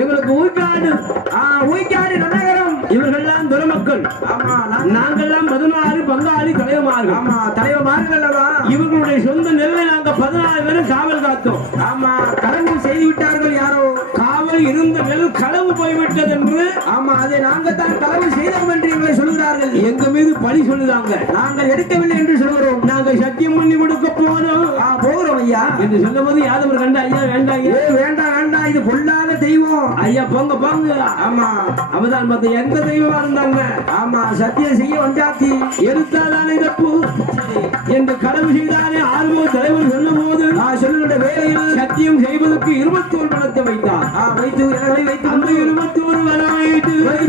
எங்களுக்கு ஊய்க்காடு ஊய்க்காடு நன்னகரம் இவர்கள்லாம் துறமக்கள் நாங்கெல்லாம் பதினாறு பங்காளி தலைவமார்கள் ஆமா தலைவர் மாறுகளவா இவர்களுடைய சொந்த நெல்லை நாங்க பதினாறு பேரும் காவல் காத்தோம். ஆமா. களவு செய்து விட்டார்கள் யாரோ? காவல் இருந்த நெல் களவு போய்விட்டது என்று ஆமா அதை நாங்கள் தான் களவு செய்தோம் என்று எங்களை சொல்கிறார்கள். எங்க மீது பழி சொல்லுதாங்க. நாங்கள் எடுக்கவில்லை என்று சொல்கிறோம். நாங்க சத்தியம் பண்ணி கொடுக்க போனோம். ஆ போகிறோம் ஐயா. என்று சொல்லும் போது யாதவர் கண்ட ஐயா வேண்டாம் வேண்டாம் வேண்டாம் இது பொல்லாத தெய்வம். ஐயா போங்க போங்க. ஆமா அவதான் மத்த எந்த தெய்வமா இருந்தாங்க ஆமா சத்தியம் செய்ய வந்தாத்தி எடுத்தாதானே தப்பு என்று கடவு செய்தானே ஆர்வ தலைவர் சொன்ன போது நான் சொல்லுகின்ற வேலையில் சத்தியம் செய்வதற்கு இருபத்தி ஒரு பணத்தை வைத்தார். ஆ வைத்து இலைகளை வைத்து அந்த இருபத்தி ஒரு பணம் வைத்து ஒரு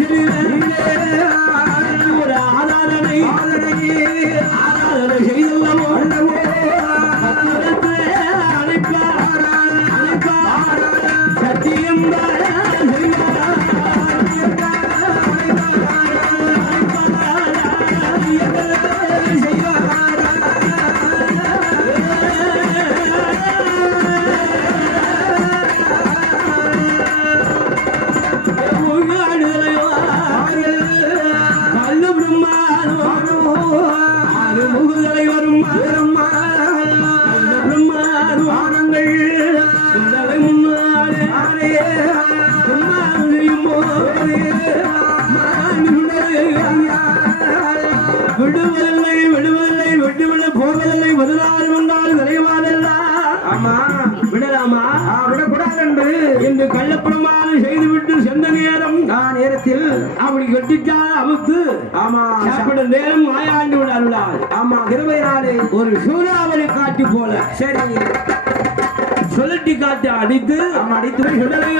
ஒரு விடுவதில்லை விடுவதில்லை விட்டுவிட போவதில்லை பதினாறு வந்தால் விரைவாதல்ல. ஆமா விடலாமா? விடக்கூடாது என்று என்று கள்ளப்பிரமாணம் செய்துவிட்டு சென்ற நேரம் நேரத்தில் அப்படி கட்டிட்டா அவுத்து ஆமா சாப்பிட நேரம் மாயாண்டு விட அருளாள் ஆமா கிருபை நாடு ஒரு சூறாவளி காட்டு போல. சரி. சுழட்டி காட்டு அடித்து அடித்து சுடலை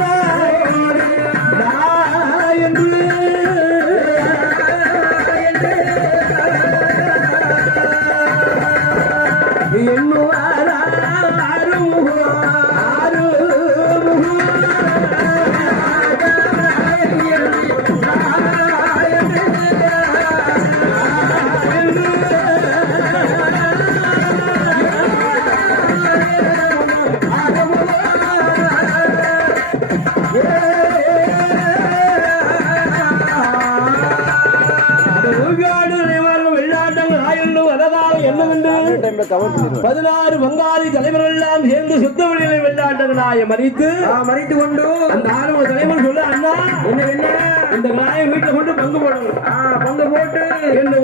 रा சுடலை வர போது பதினாறு வங்காளி தலைவர்கள் எல்லாம் சேர்ந்து சுத்த வழியில வெள்ளாட்டங்களாய மறித்து மறித்து கொண்டு அந்த ஆரம்ப தலைவர் சொல்ல அண்ணா என்ன என்ன? இந்த கலாயை வீட்டுல கொண்டு பங்கு போடணும் பங்கு போட்டு என்ன